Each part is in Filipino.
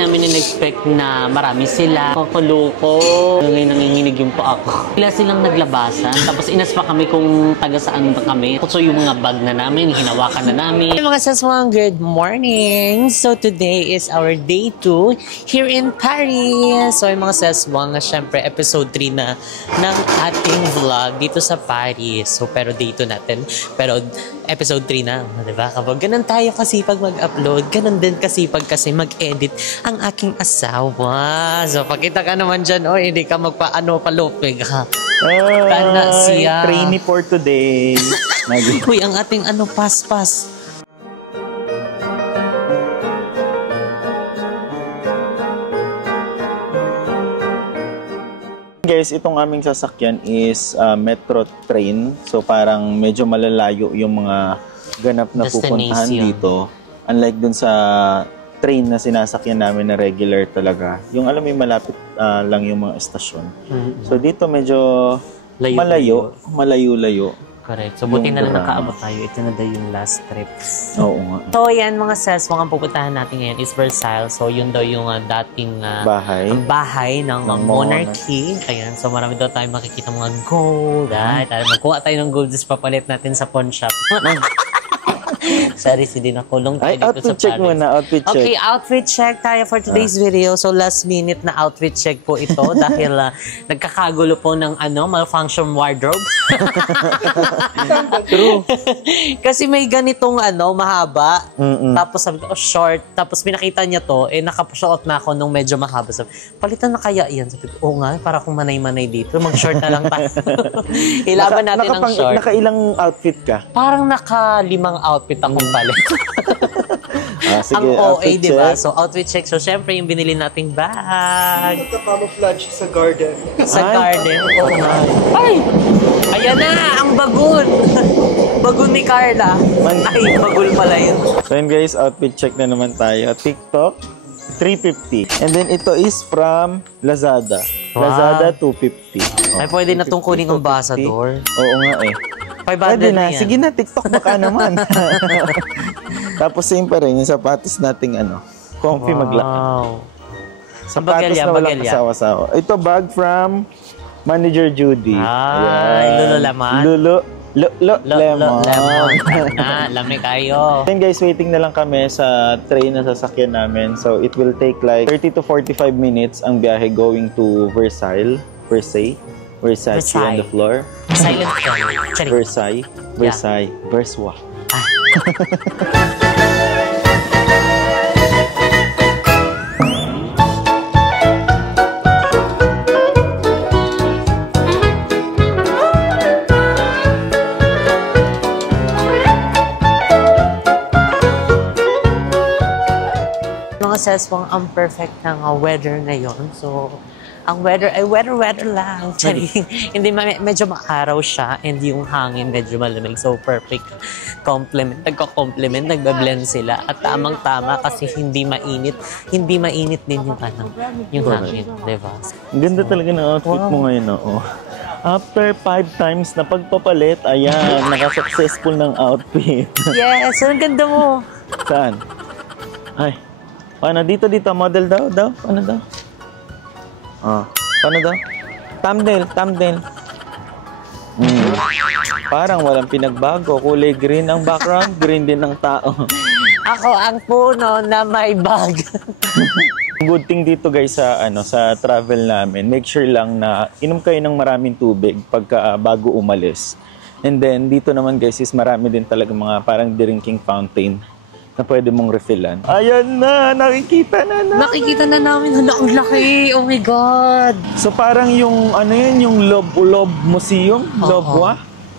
namin in-expect na marami sila. Kakuloko. Ngayon nanginginig yung pa ako. Sila silang naglabasan. Tapos inas pa kami kung taga saan ba kami. So yung mga bag na namin, hinawakan na namin. Hey, mga saswang, good morning. So today is our day 2 here in Paris. So yung mga saswang, syempre episode 3 na ng ating vlog dito sa Paris. So pero day 2 natin. Pero episode 3 na, diba? Kapag ganun tayo kasipag mag-upload, ganun din kasipag kasi mag-edit ang aking asawa. So, pakita ka naman dyan, oh, hindi ka palupig, ha? Tana siya. Trainee for today. Uy, ang ating paspas. Guys, itong aming sasakyan is metro train. So parang medyo malalayo yung mga ganap na pupuntahan dito. Unlike dun sa train na sinasakyan namin na regular talaga. Yung alam mo yung malapit lang yung mga estasyon. So dito medyo malayo-layo. Correct. So, buti na lang nakaabot tayo. Ito na daw yung last trip. Oo nga. So, yan mga sis, mga pupuntahan natin ngayon is Versailles. So, yun daw yung dating bahay ng monarchy. Ayan. So, marami daw tayo makikita mga gold. Magkuha tayo ng gold, just papalit natin sa pawn shop. Sorry, si Dina. Kulong tayo dito sa Paris. Check muna. Outfit check. Okay, outfit check tayo for today's video. So, last minute na outfit check po ito dahil nagkakagulo po ng malfunction wardrobe. True. Kasi may ganitong mahaba. Tapos sabi ko, short. Tapos pinakita niya to, nakapasuot na ako nung medyo mahaba. Sabi, palitan na kaya yan. Sabi ko, oo nga, para kung manay-manay dito. Mag-short na lang tayo. Ilaban natin ang short. Nakailang outfit ka? Parang naka-5 outfit akong palit. Sige, ang OA, diba? So, outfit check. So, syempre, yung binili nating bag. Nagka-camouflage sa garden. Sa garden? Oo nga. Ay! Ayan na! Ang bagun! Bagun ni Carla. Ay, bagul pala yun. So, yun guys, outfit check na naman tayo. TikTok, 350. And then, ito is from Lazada. Wow. Lazada, 250. Ay, pwede na itong kuning ambassador. Oo nga eh. 500 pwede na. yan. Sige na, TikTok baka naman. Tapos same pa rin yung sapatos nating comfy maglakad. Sapatos na walang kasawa-sawa. Ito bag from Manager Judy. Lululemon. Lemon. Lami kayo. Then guys, waiting na lang kami sa train na sasakyan namin. So it will take like 30 to 45 minutes ang biyahe going to Versailles. Here on the floor. Silent Versailles. Versois. Mga seswang ang perfect ng weather ngayon. So, ang weather ay weather lang. Hindi medyo maaraw siya and yung hangin medyo malamig. So, perfect complement. Nagko-complement, nagbe-blend sila. At tamang-tama kasi hindi mainit din yung hangin. Diba? Ang ganda talaga ng outfit mo ngayon, After 5 times na pagpapalit, ayan, naka-successful ng outfit. Yes, ang ganda mo. Saan? Ay, paano? Dito, model daw? Ano daw? Paano daw? Thumbnail. Parang walang pinagbago. Kulay green ang background, green din ang tao. Ako ang puno na may bag. Good thing dito guys sa travel namin. Make sure lang na inom kayo ng maraming tubig pagka bago umalis. And then dito naman guys is marami din talaga mga parang drinking fountain na pwede mong refillan. Ayan na! Nakikita na namin! Nakikita na namin! Ang laki! Oh my God! So parang yung, yung Louvre Museum?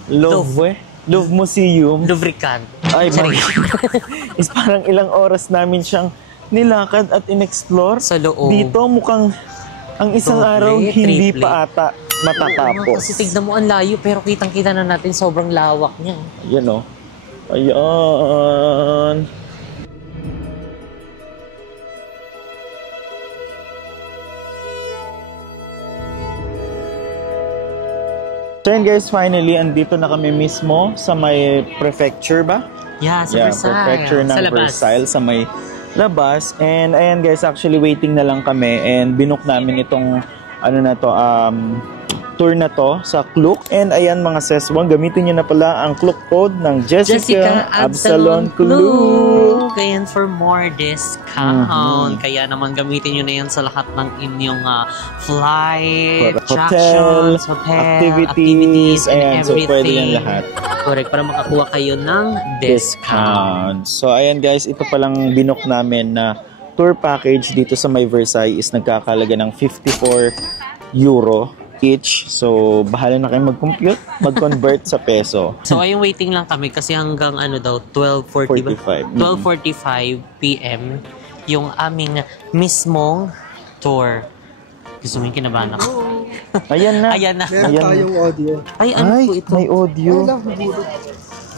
Louvre Museum. Lubricant. Ay, is parang ilang oras namin siyang nilakad at in-explore. Sa loob. Dito mukhang ang isang araw hindi pa ata matatapos. Kasi tignan mo ang layo pero kitang-kita na natin sobrang lawak niya. Ayan Ayan. So yun guys, finally, andito na kami mismo sa may prefecture ba? Yeah, sa Versailles. Prefecture ng Versailles sa may labas. And ayan guys, actually waiting na lang kami and binook namin itong ano na to, tour na to sa Klook. And ayan mga seswang, gamitin nyo na pala ang Klook code ng Jessica Absalon Klook. Ayan, for more discount. Kaya naman gamitin nyo na yan sa lahat ng inyong flight, hotel, activities, ayan, so pwede yan lahat. Correct, para makakuha kayo ng discount. So ayan guys, ito palang binook namin na tour package dito sa May Versailles is nagkakalaga ng €54 each. So, bahala na kayo mag-compute, mag-convert sa peso. So, ayun, waiting lang kami kasi hanggang ano daw, 12:45 p.m. yung aming mismong tour. Gusto mo yung kinabahan ako. Ayan na. Ayan na. Meron tayong audio. Ay, ano po ito? May audio. I love Buruk.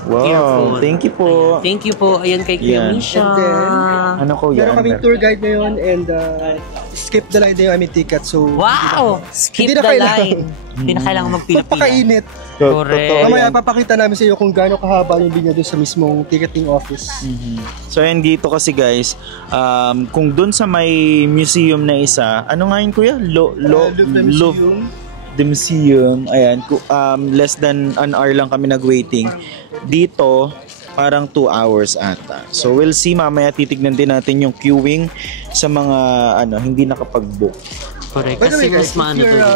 Wow, Earphone. thank you po. Ayan. Thank you po. Ayan kay Kuya Yan. Misha. And then, Ano ko yan? Meron kaming tour guide ngayon and skip the line na yung aming ticket. So, Wow! Skip Hindi na the kailangan. line. Hindi na kailangan magpila-pila. Napakainit. Correct. Totoo Mamaya yan. papakita namin sa iyo kung gaano kahaba yung linya doon sa mismong ticketing office. So ayan dito kasi guys, kung dun sa may museum na isa, ano nga yun kuya? Louvre Museum. The museum, ayan, less than an hour lang kami nag-waiting. Dito, parang 2 hours ata. So we'll see, mamaya titignan din natin yung queuing sa mga hindi nakapag-book. Correct. By the Kasi way mas guys, maano if you're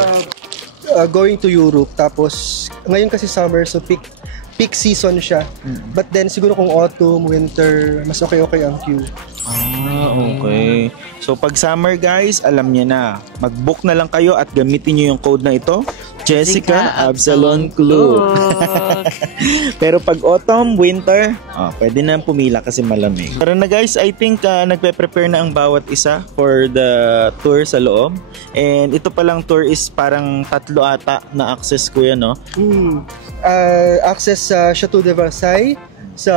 to. going to Europe, tapos ngayon kasi summer, so peak season siya. But then siguro kung autumn, winter, mas okay ang queue. Okay. So pag summer guys, alam niyo na, mag-book na lang kayo at gamitin niyo yung code na ito, Jessica Absalon Klook. Pero pag autumn, winter, pwede na pumila kasi malamig. Pero na guys, I think nagpe-prepare na ang bawat isa for the tour sa loob. And ito palang tour is parang 3 ata na access ko yan, no? Access sa Chateau de Versailles, sa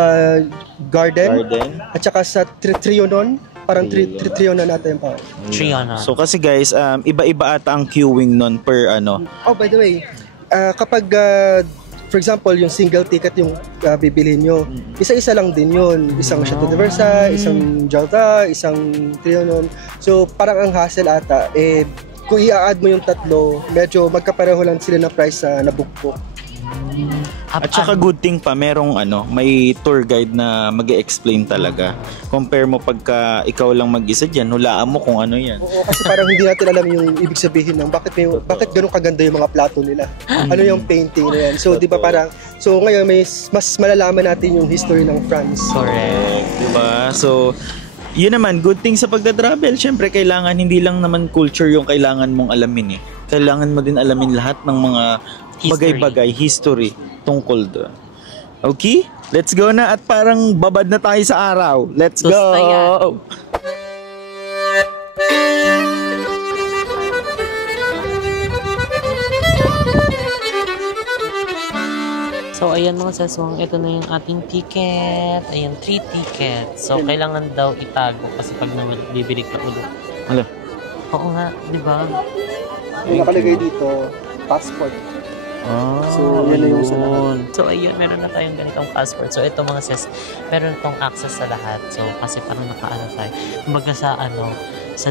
Garden. At saka sa Trianon. Parang Trianon natin pa. Triana. So kasi guys, iba-iba ata ang queuing nun per Oh, by the way, kapag for example, yung single ticket yung bibilhin nyo, isa-isa lang din yun. Isang Chateau de Versailles, isang Jalta, isang Trianon. So parang ang hassle ata, kung i-add mo yung tatlo, medyo magkapareho lang sila na price sa nabook. At saka good thing pa, merong may tour guide na mag-e-explain talaga. Compare mo pagka ikaw lang mag-isa dyan, hulaan mo kung ano yan. Oo, kasi parang hindi natin alam yung ibig sabihin ng bakit ganun kaganda yung mga plato nila. Ano yung painting na yan. So, di ba parang, ngayon mas malalaman natin yung history ng France. Correct. Diba? So, yun naman, good thing sa pagda-travel. Siyempre, kailangan, hindi lang naman culture yung kailangan mong alamin eh. Kailangan mo din alamin lahat ng mga bagay-bagay, history tungkol doon. Okay? Let's go na at parang babad na tayo sa araw. Let's go! So, ayan mga saswang, ito na yung ating ticket. Ayan, 3 tickets. So, kailangan daw itago kasi pag bibili ka ulit. Hello. Oo nga, di ba? Yung nakalagay dito, passport. So, yan na yung sa lahat. So, ayun, meron na tayong ganitong passport. So, ito mga meron tong access sa lahat. So, kasi parang nakaano tayo. Kumbaga sa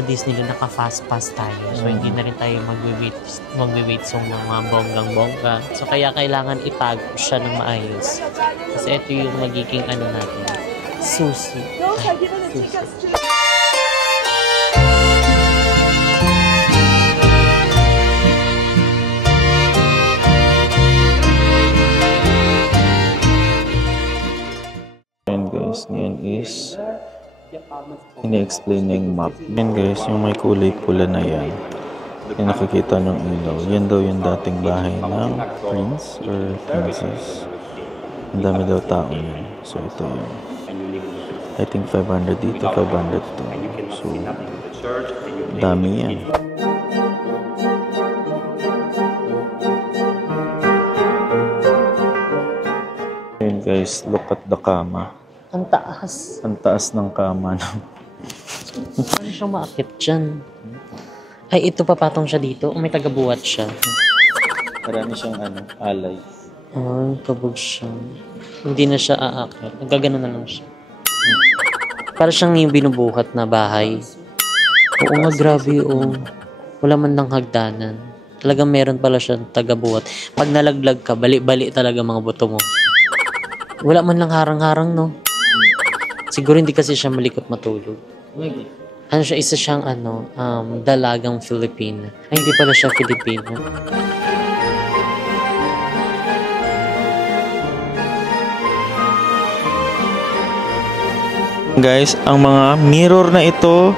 Disneyland, naka-fast pass tayo. So, hindi na rin tayo magwi-wait sa mga bonggang-bongga. So, kaya kailangan itago siya ng maayos. Kasi ito yung magiging natin. Susi. Yan is ini-explain na yung map. Yan guys, yung may kulay pula na yan. Yung nakikita ng ilaw. Yan daw yung dating bahay ng prince or princess. Ang dami daw tao yan. So ito yun. I think 500 dito, 500 to. So, dami yan. Yan guys, look at the kama. Ang taas. Ang taas ng kama. Paano siyang maakit dyan? Ay, ito papatong siya dito. O may tagabuhat siya. Marami siyang alay. Ay, kabog siya. Hindi na siya aakit. Gagano na lang siya. Para siyang yung binubuhat na bahay. Oo nga, grabe, oh. Wala man lang hagdanan. Talagang meron pala siyang tagabuhat. Pag nalaglag ka, bali-bali talaga mga buto mo. Wala man lang harang-harang, no? Siguro hindi kasi siya malikot matulog. Ano siya, isa siyang dalagang Filipina. Ay, hindi pala siya Filipina. Guys, ang mga mirror na ito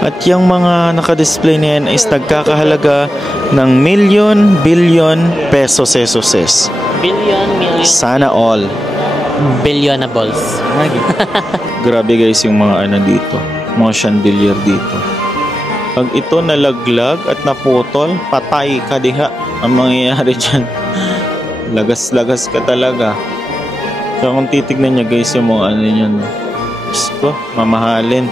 at yung mga nakadisplay na yan is nagkakahalaga ng billion pesos. Million. Sana all. Billionables. Grabe guys yung mga dito. Mga chandelier dito. Pag ito nalaglag at naputol, patay ka diha. Ang mangyayari dyan. Lagas-lagas ka talaga. So kung titignan niya guys yung mga yan. Ko, mamahalin.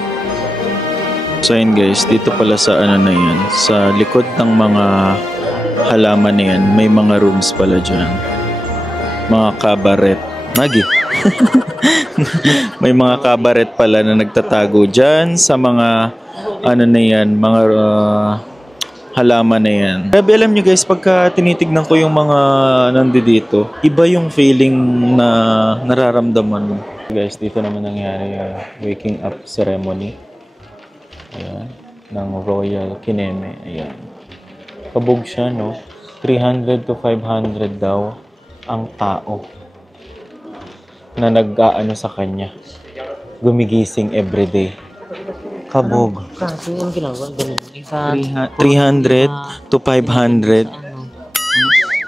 So yun guys, dito pala sa na yan, sa likod ng mga halaman na yan, may mga rooms pala dyan. Mga kabaret. Magi. May mga kabaret pala na nagtatago dyan sa mga na yan, mga halaman na yan. Grabe, alam nyo guys, pagka tinitignan ko yung mga nandito, iba yung feeling na nararamdaman mo. Guys, dito naman nangyari yung waking up ceremony. Ayan, ng Royal Kineme. Ayan. Kabog siya, no? 300 to 500 daw ang tao na nag-aano sa kanya. Gumigising everyday. Kabog. Kasi yung ginagawa, ganun. 300 to 500.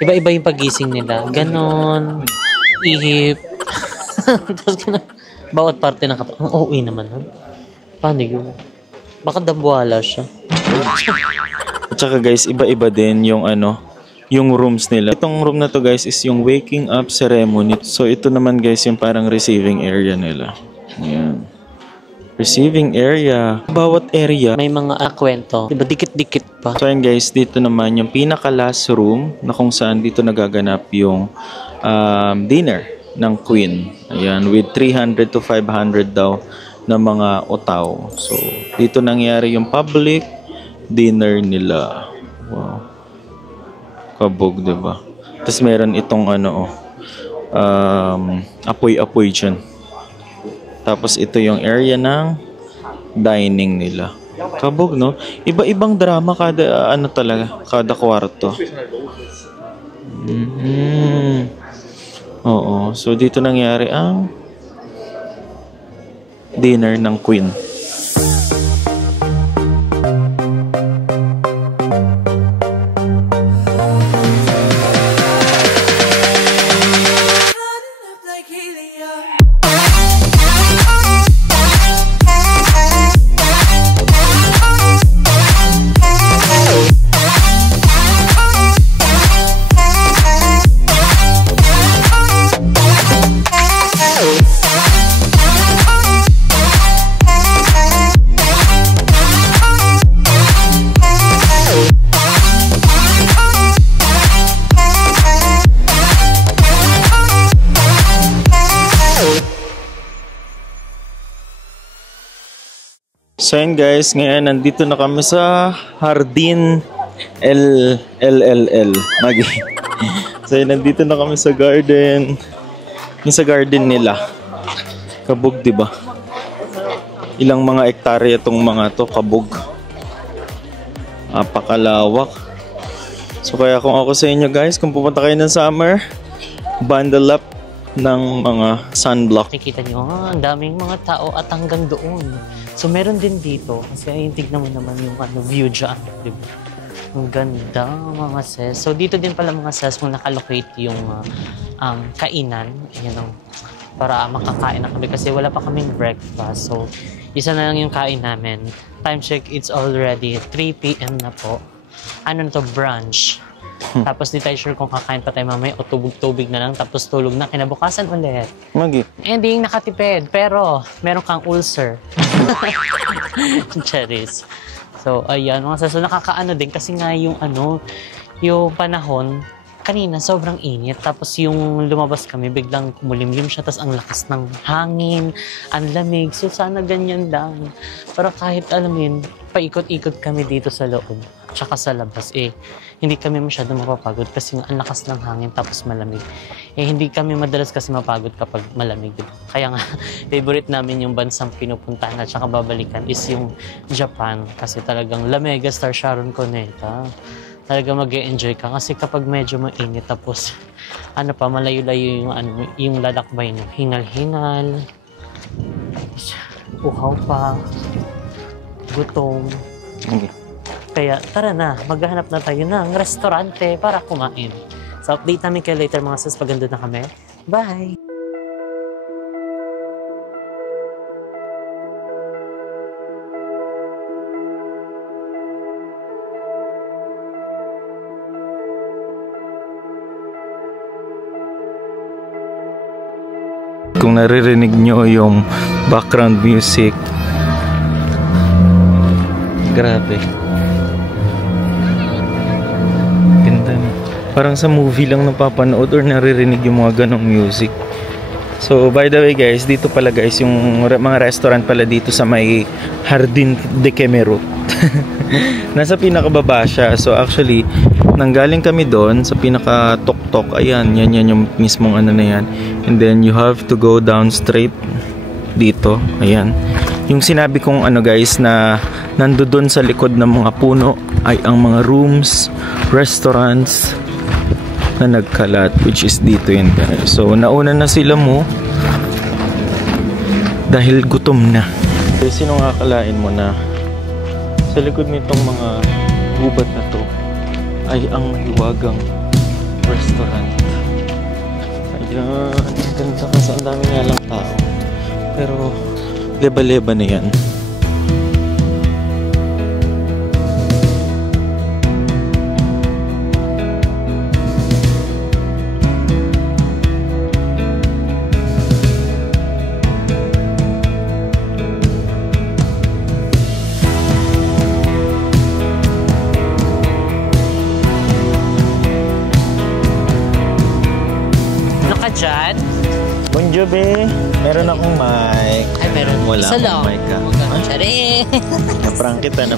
Iba-iba yung pagising nila. Ganon. Ihip. Tapos bawat parte ng katawan. Ang OA naman. Paano yun? Baka dambuhala siya. At saka guys, iba-iba din yung yung rooms nila. Itong room na to guys is yung waking up ceremony. So ito naman guys yung parang receiving area nila. Ayan. Receiving area. Bawat area may mga kwento. Diba dikit-dikit pa. So ayan guys, dito naman yung pinaka last room na kung saan dito nagaganap yung dinner ng Queen. Ayan, with 300 to 500 daw na mga otaw. So, dito nangyari yung public dinner nila. Wow. Kabog, diba? Tapos meron itong apoy-apoy dyan. Tapos ito yung area ng dining nila. Kabog, no? Iba-ibang drama kada talaga, kada kwarto. Oo. So, dito nangyari ang dinner ng Queen. So yun guys, ngayon nandito na kami sa Hardin LLL Magi. So yun, nandito na kami sa garden. Yung sa garden nila. Kabog, diba? Ilang mga hektarya itong mga to, kabog. Napakalawak. So kaya kung ako sa inyo guys, kung pupunta kayo ng summer, bundle up ng mga sunblock. Nakikita nyo, ang daming mga tao at hanggang doon. So meron din dito, kasi ayun, tignan mo naman yung view dyan, diba? Ang ganda mga ses. So dito din pala mga ses kung nakalocate yung kainan. Ayan para makakain na kami kasi wala pa kaming breakfast. So isa na lang yung kain namin. Time check, it's already 3 p.m. na po. Ano na to, brunch. Tapos di tayo sure kung kakain pa tayo mamaya o tubig-tubig na lang tapos tulog na kinabukasan ulit. Magi. Ending nakatipid pero meron kang ulcer. Cherries. So ayan mga ses. So nakakaano din kasi nga yung yung panahon kanina sobrang init. Tapos yung lumabas kami, biglang kumulimlim siya. Tapos ang lakas ng hangin, ang lamig. So sana ganyan lang. Pero kahit alam mo yun, paikot-ikot kami dito sa loob. Tsaka sa labas, hindi kami masyadong mapapagod kasi ang lakas ng hangin tapos malamig. Hindi kami madalas kasi mapagod kapag malamig, diba? Kaya nga, favorite namin yung bansang pinupuntahan at tsaka babalikan is yung Japan kasi talagang La Mega Star Sharon Cuneta. Talaga mag-e-enjoy ka kasi kapag medyo mainit tapos malayo-layo yung lalakbay no. Hingal-hingal, uhaw pa, gutom. Okay. Kaya tara na, maghahanap na tayo ng restaurante para kumain. So update namin kayo later mga sis, pag andun na kami. Bye! Kung naririnig nyo yung background music, grabe. Ganda. Parang sa movie lang napapanood or naririnig yung mga ganong music. So by the way guys, dito pala guys yung mga restaurant pala dito sa may Jardin de Kemerut. Nasa pinakababa siya. So actually, nanggaling kami doon sa pinaka-tok-tok. Ayan, yan yung mismong ano na yan. And then you have to go down straight dito. Ayan. Yung sinabi kong ano guys na nandoon sa likod ng mga puno ay ang mga rooms, restaurants na nagkalat, which is dito yun guys. So nauna na sila mo dahil gutom na. Sino nga akalain mo na sa likod nitong mga gubat na to ay ang hiwagang restaurant. Ayan, ang ganda kasi ang dami nga lang tao. Pero leba-leba na yan. Dyan? Bonjour, be. Meron akong mic. Ay, meron. Wala Isa lang. akong mic ka. Tsari! Naprank kita.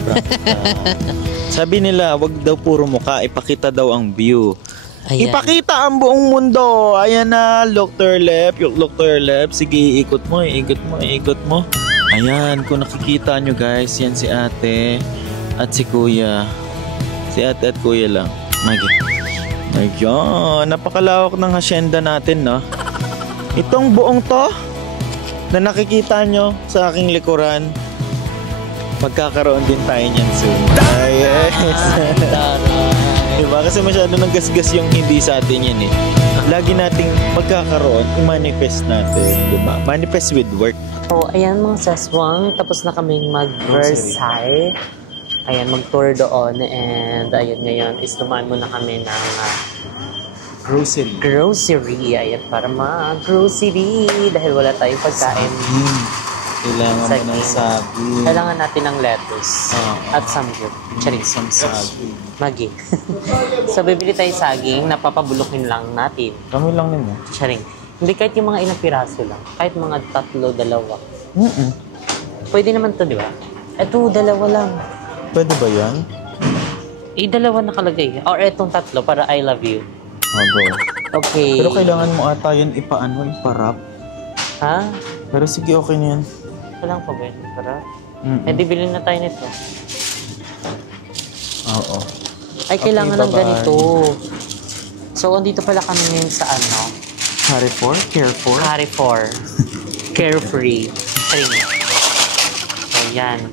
Sabi nila, wag daw puro mukha, ipakita daw ang view. Ayan. Ipakita ang buong mundo. Ayan na, look to your left, look to your left. Sige, ikot mo, ikot mo, ikot mo. Ayan, kung nakikita nyo guys, yan si ate at si kuya. Si ate at kuya lang. Ayan, napakalawak ng hacienda natin, no? Itong buong to na nakikita nyo sa aking likuran, magkakaroon din tayo niyan soon. Yes! Diba? Kasi masyado nang gasgas yung hindi sa atin yan eh. Lagi nating magkakaroon, i-manifest natin. Diba? Manifest with work. So, ayan mga saswang, tapos na kaming mag-Versailles. Ayan, mag-tour doon and ayun ngayon is dumaan muna kami ng grocery. Ayan, para mag-grocery dahil wala tayong pagkain. Kailangan mo ng sabi. Kailangan natin ng lettuce at samgyup. Charing. Sabi. Magi. So, bibili tayo saging, napapabulukin lang natin. Kami lang nimo. Charing. Hindi kahit yung mga ilang piraso lang. Kahit mga 3, 2. Pwede naman to, di ba? Ito, 2 lang. Pwede ba yan? 2 nakalagay. Or etong 3 para I love you. Go. Okay. Pero kailangan mo ata yun iparap. Ha? Pero sige, okay na yan. Walang pa ba yun? Para? Di bilhin na tayo nito. Oo. Ay, kailangan ng ganito. So, andito pala kami ngayon sa Carrefour? Carefree. Ayun. So, yan.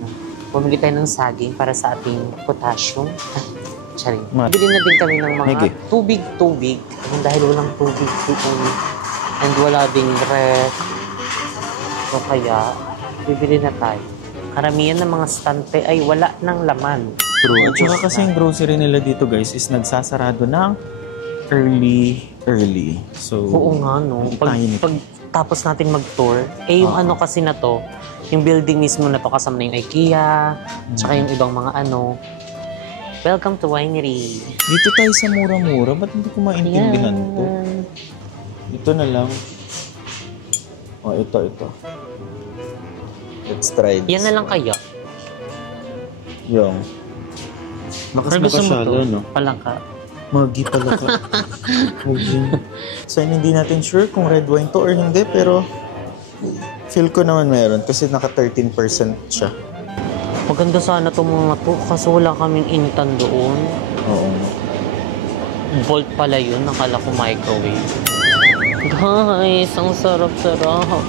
Bumili tayo ng saging para sa ating potassium. Charing. Bili na din kami ng mga tubig. Dahil walang tubig. And wala ding ref. So kaya, bibili na tayo. Karamihan ng mga stante ay wala ng laman. True. At saka kasi yung grocery nila dito guys is nagsasarado ng early. So, oo nga no. Pag tapos natin mag-tour, yung kasi na to, yung building mismo na to kasama na yung IKEA, tsaka yung ibang mga Welcome to winery. Dito tayo sa mura-mura. Ba't hindi ko maintindihan to? Ito na lang. Oh, ito. Let's try this. Yan na lang kaya. Yung. Lakas Pero na gusto mo kasyalo, to? no? Palangka. Magi pala ka. So, hindi natin sure kung red wine to or hindi, pero feel ko naman meron kasi naka 13% siya. Maganda sana itong mga to kasi wala kaming initan doon. Oo. Volt pala yun, nakala ko microwave. Guys, ang sarap-sarap.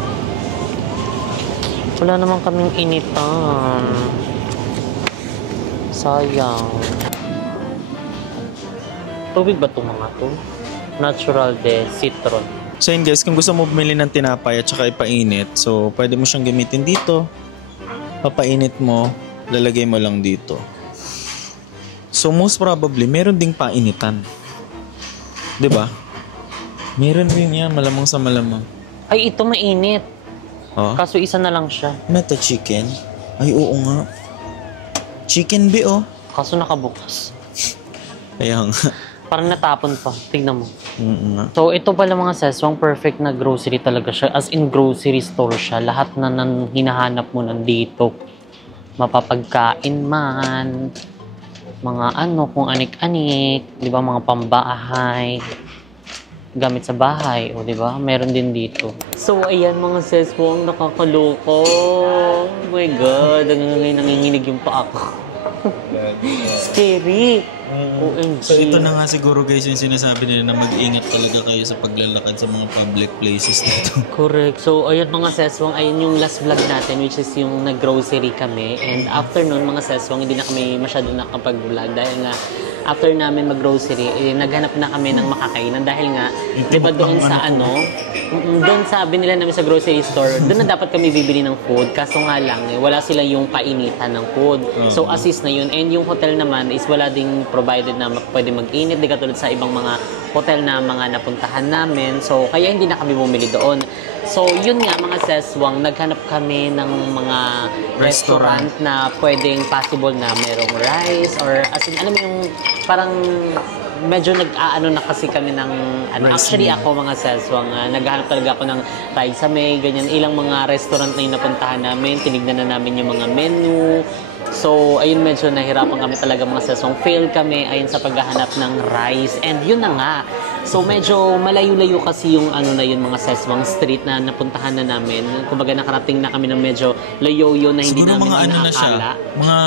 Wala naman kaming initan. Sayang. Tubig ba itong mga to? Natural de citron. So yun guys, kung gusto mo bumili ng tinapay at saka ipainit, so pwede mo siyang gamitin dito. Papainit mo, lalagay mo lang dito. So most probably, meron ding painitan. 'Di ba? Meron rin yan, malamang sa malamang. Ay, ito mainit. Oh? Kaso isa na lang siya. Meta chicken? Ay, oo nga. Chicken be, oh. Kaso nakabukas. Kaya nga. Parang natapon pa. Tignan mo. Nga. So, ito pala mga seswang perfect na grocery talaga siya. As in, grocery store siya. Lahat na hinahanap mo nandito. Mapapagkain man. Mga kung anik-anik. Di ba, mga pambahay. Gamit sa bahay. O, di ba? Meron din dito. So, ayan mga seswang nakakaloko. Oh my God. Nanginginig yung pa ako. Scary. OMG. So ito na nga siguro guys yung sinasabi nila na mag-ingat talaga kayo sa paglalakad sa mga public places dito. Correct. So ayun mga seswang, ayun yung last vlog natin which is yung nag-grocery kami. And after nun mga seswang, hindi na kami masyado nakapag-vlog dahil nga after namin mag-grocery, naghanap na kami ng makakainan dahil nga, di ba doon sa doon sa binila namin sa grocery store, doon na dapat kami bibili ng food. Kaso nga lang, wala sila yung painitan ng food. So assist na yun. And yung hotel naman is wala ding provided na pwede mag-init. Di katulad sa ibang mga hotel na mga napuntahan namin. So kaya hindi na kami bumili doon. So, yun nga mga seswang, naghanap kami ng mga restaurant na pwedeng possible na merong rice or as in, alam mo yung parang medyo nag-aano na kasi kami ng actually ako mga seswang, naghanap talaga ako ng rice sa may ganyan, ilang mga restaurant na yung napuntahan namin, tinignan na namin yung mga menu. So, ayun, medyo nahirapan kami talaga mga seswang. Fail kami ayun sa paghahanap ng rice. And yun na nga. So, medyo malayo-layo kasi yung na yun mga seswang street na napuntahan na namin. Kumbaga nakarating na kami ng medyo layo-yo na hindi siguro namin mga inaakala. na siya, mga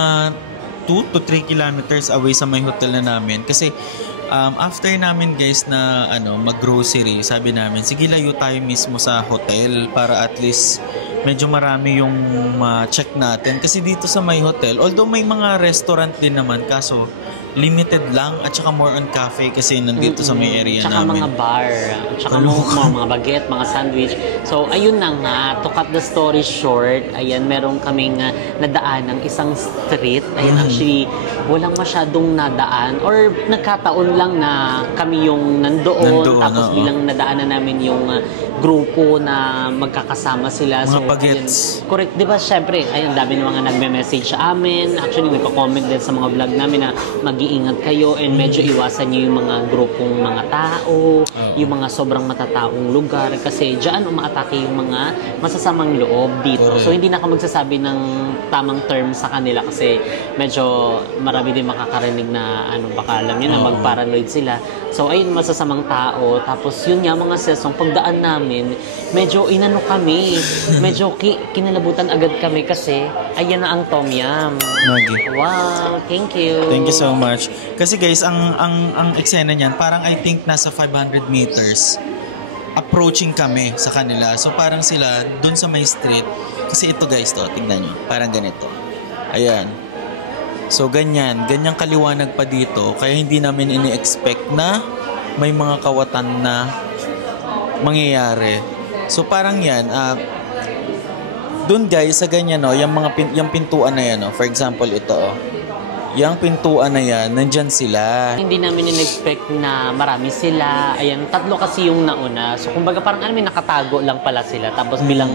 2 to 3 kilometers away sa may hotel na namin. Kasi after namin guys na mag-grocery, sabi namin, sige layo tayo mismo sa hotel para at least medyo marami yung check natin. Kasi dito sa may hotel, although may mga restaurant din naman, kaso limited lang at saka more on cafe kasi nandito sa may area tsaka namin. Tsaka mga bar, tsaka mga baguette, mga sandwich. So, ayun na nga, to cut the story short, ayan, meron kaming nadaan ng isang street. Ayan, actually, walang masyadong nadaan or nagkataon lang na kami yung nandoon tapos bilang nadaanan namin yung grupo na magkakasama sila. Mga so, baguettes. Ayun, correct. Diba, syempre, ayun, dami ng mga nagme-message sa amin. Actually, nagko-comment din sa mga vlog namin na mag-iingat kayo and medyo iwasan nyo yung mga grupong mga tao, yung mga sobrang matataong lugar kasi dyan umaatake yung mga masasamang loob dito. So, hindi na ako magsasabi ng tamang term sa kanila kasi medyo marami din makakarinig na baka alam nyo na mag-paranoid sila. So, ayun, masasamang tao. Tapos, yun nga mga sesong pagdaan namin, medyo kami. Medyo kinalabutan agad kami kasi ayan na ang Tom Yum. Maggie. Wow, thank you. Thank you so much. Kasi guys, ang eksena niyan, parang I think nasa 500 meters approaching kami sa kanila. So parang sila dun sa may street. Kasi ito guys, tignan nyo. Parang ganito. Ayan. So ganyang kaliwanag pa dito. Kaya hindi namin ini-expect na may mga kawatan na mangyayari. So parang yan, doon guys, sa ganyan, yung pintuan na yan, for example, ito, yung pintuan na yan, nandyan sila. Hindi namin in-expect na marami sila. Ayan, 3 kasi yung nauna. So, kumbaga parang nakatago lang pala sila. Tapos bilang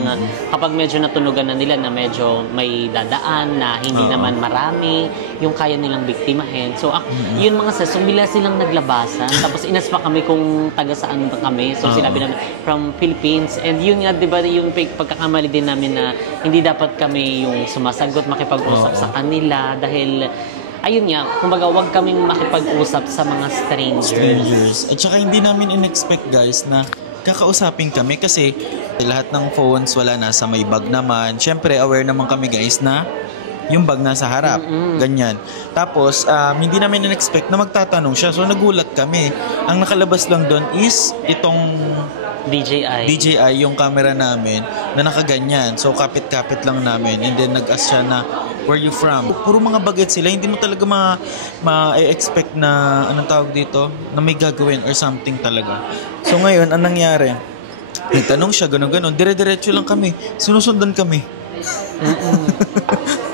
kapag medyo natunugan na nila na medyo may dadaan na hindi naman marami, yung kaya nilang biktimahin. So, yun mga sis, so bila silang naglabasan, tapos inas pa kami kung taga saan ba kami. So, sinabi namin, from Philippines. And yun nga, di ba, yung pagkakamali din namin na hindi dapat kami yung sumasagot, makipag-usap sa kanila dahil ayun nga, kumbaga wag kaming makipag-usap sa mga strangers. At saka hindi namin in-expect guys na kakausapin kami kasi lahat ng phones wala na sa may bag naman. Siyempre aware naman kami guys na yung bag nasa harap. Ganyan. Tapos hindi namin in-expect na magtatanong siya. So nagulat kami. Ang nakalabas lang doon is itong DJI yung camera namin na nakaganyan. So kapit-kapit lang namin and then nag-ask siya na where you from? Puro mga baget sila. Hindi mo talaga ma-expect na anong tawag dito na may gagawin or something talaga. So ngayon, anong nangyari? Nagtanong siya, gano'n-gano'n. Dire-diretso lang kami. Sinusundan kami.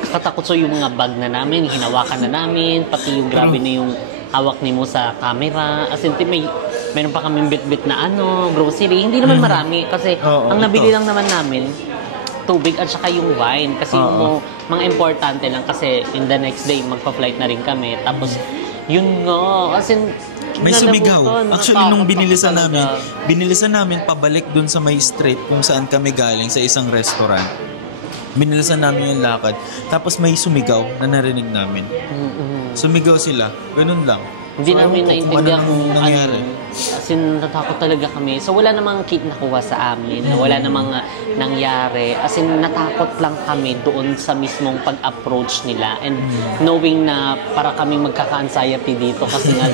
Katakot so yung mga bag na namin, hinawakan na namin, pati yung grabe na yung hawak ni mo sa camera. As in, meron pa kaming bit-bit na grocery. Hindi naman marami kasi ang nabili lang naman namin, tubig at saka yung wine. Kasi yung mga importante lang kasi in the next day, magpa-flight na rin kami. Tapos, yun nga. As in, may sumigaw. Actually, nung binilisan namin pabalik dun sa may street kung saan kami galing sa isang restaurant. Binilisan namin yung lakad. Tapos may sumigaw na narinig namin. Sumigaw sila. Ganun lang. Hindi namin naintindihan kung nangyari. As in, natakot talaga kami. So, wala namang kit nakuha sa amin. Wala namang nangyari. As in, natakot lang kami doon sa mismong pag-approach nila. And knowing na para kami magkaka-anxiety dito kasi nga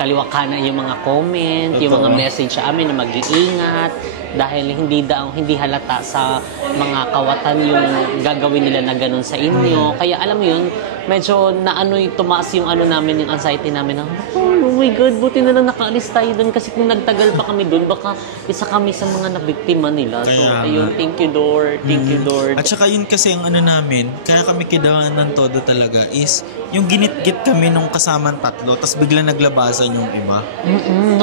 kaliwa kanan yung mga comment, yung mga message sa amin na mag-iingat dahil hindi halata sa mga kawatan yung gagawin nila na ganun sa inyo. Kaya alam mo yun, medyo tumaas yung namin, yung anxiety namin na, oh my God, buti na lang nakaalis tayo doon kasi kung nagtagal pa kami doon, baka isa kami sa mga nabiktima nila. So, ayun, thank you Lord, thank you Lord. At saka yun kasi ang namin, kaya kami kidawan ng todo talaga is, yung ginit-git kami nung kasamang tatlo, tapos bigla naglabasan yung iba.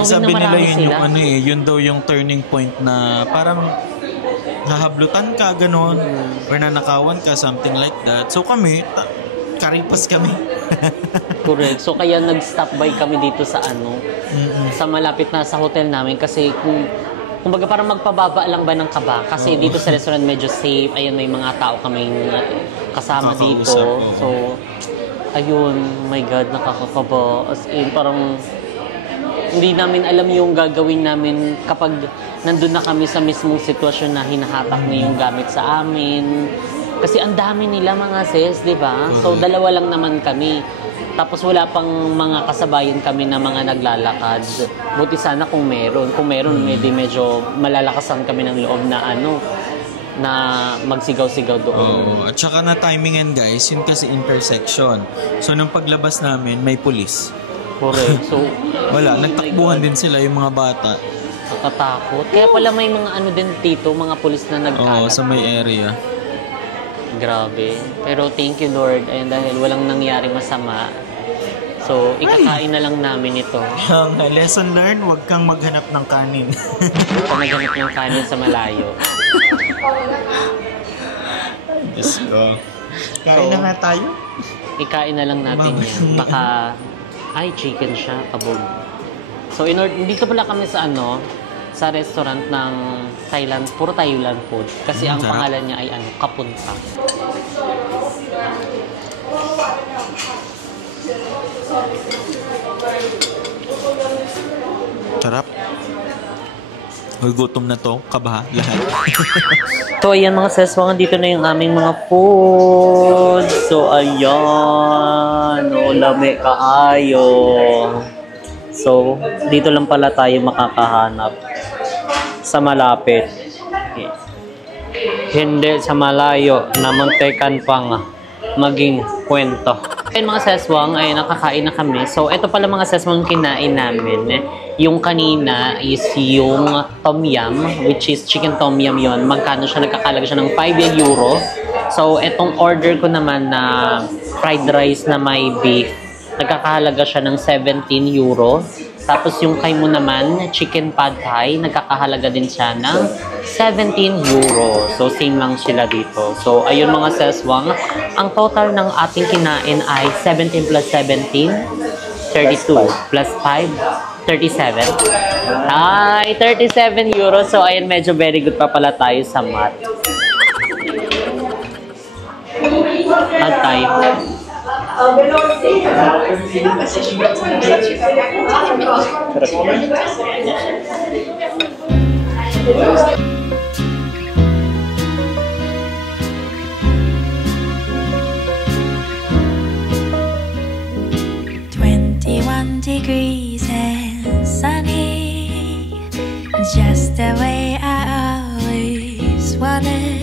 Sabi nila yun yung yun daw yung turning point na parang hahablutan ka, gano'n, or nanakawan ka, something like that. So kami, karipas kami. Correct. So kaya nag-stop by kami dito sa sa malapit na sa hotel namin kasi kumbaga parang magpababa lang ba ng kaba kasi dito sa restaurant medyo safe. Ayun, may mga tao kaming kasama dito. So ayun, my God, nakakakaba. As in, parang hindi namin alam yung gagawin namin kapag nandun na kami sa mismong sitwasyon na hinahatak na yung gamit sa amin. Kasi ang dami nila mga sis, di ba? So, dalawa lang naman kami. Tapos wala pang mga kasabayan kami na mga naglalakad. Buti sana kung meron. Kung meron, medyo malalakasan kami ng loob na na magsigaw-sigaw doon. At saka na timingan guys, yun kasi intersection. So, nung paglabas namin, may pulis. Correct. So, wala, nagtakbuhan din sila yung mga bata. Nakatakot. Kaya pala may mga din dito, mga pulis na nagkalat. Sa may area. Grabe. Pero thank you Lord. Ayun, dahil walang nangyari masama. So, ikakain na lang namin ito. Lesson learned, huwag kang maghanap ng kanin. Huwag kang maghanap ng kanin sa malayo. Diyos ko. Kain na nga tayo. Ikain na lang natin yan. Baka, chicken siya, kabog. So, dito pala kami sa sa restaurant ng Thailand, puro Thailand food. Kasi ang pangalan niya ay Kapunta. Sarap. Hoy, gutom na to. Kabaha, lahat. So, ayan mga seswang, dito na yung aming mga food. So, ayan. Lami kaayo. So, dito lang pala tayo makakahanap sa malapit. Hindi sa malayo na muntikan pang maging kwento. Ayun mga seswang, ay nakakain na kami. So, ito pala mga seswang kinain namin. Yung kanina is yung tom yum, which is chicken tom yum yun. Magkano siya? Nagkakalaga siya ng 5 euro. So, itong order ko naman na fried rice na may beef, nagkakahalaga siya ng 17 euro. Tapos yung kay mo naman, chicken pad thai, nagkakahalaga din siya ng 17 euro. So, same lang sila dito. So, ayun mga seswang. Ang total ng ating kinain ay 17 plus 17, 32. Plus 5, 37. Ay, 37 euro. So, ayun, medyo very good pa pala tayo sa math. At tayo. Degrees and sunny, just the way I always wanted.